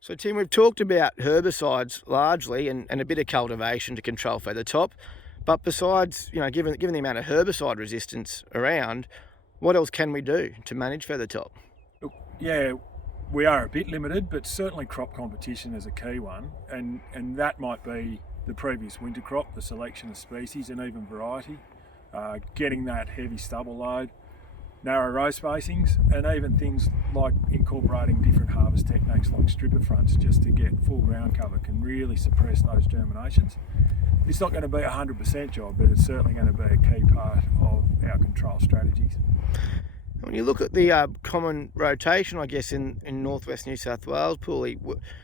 So Tim, we've talked about herbicides largely and a bit of cultivation to control feather top. But besides, given the amount of herbicide resistance around, what else can we do to manage feather top? Look, yeah, we are a bit limited, but certainly crop competition is a key one, and that might be the previous winter crop, the selection of species and even variety, getting that heavy stubble load, narrow row spacings, and even things like incorporating different harvest techniques like stripper fronts just to get full ground cover can really suppress those germinations. It's not going to be a 100% job, but it's certainly going to be a key part of our control strategies. When you look at the common rotation, I guess in northwest New South Wales, Poole,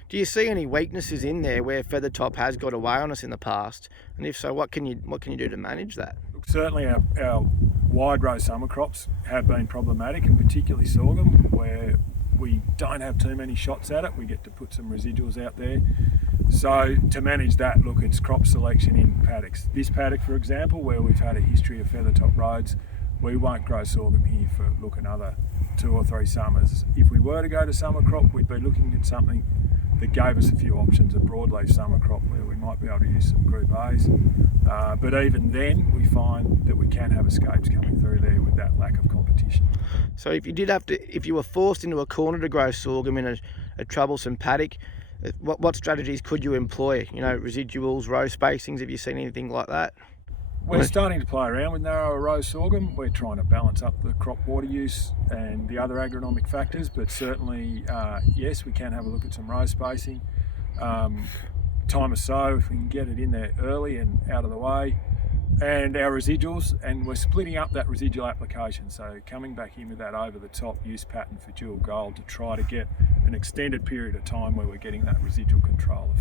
do you see any weaknesses in there where feather top has got away on us in the past? And if so, what can you do to manage that? Look, certainly our wide row summer crops have been problematic, and particularly sorghum, where we don't have too many shots at it. We get to put some residuals out there. So to manage that, look, it's crop selection in paddocks. This paddock, for example, where we've had a history of feather top roads, we won't grow sorghum here for another 2 or 3 summers. If we were to go to summer crop, we'd be looking at something that gave us a few options, a broadleaf summer crop where we might be able to use some Group A's. But even then, we find that we can have escapes coming through there with that lack of competition. So if you were forced into a corner to grow sorghum in a troublesome paddock, what strategies could you employ? Residuals, row spacings. Have you seen anything like that? We're starting to play around with narrower row sorghum. We're trying to balance up the crop water use and the other agronomic factors, but certainly, yes, we can have a look at some row spacing. Time of sow, if we can get it in there early and out of the way, and our residuals, and we're splitting up that residual application, so coming back in with that over the top use pattern for dual gold to try to get an extended period of time where we're getting that residual control of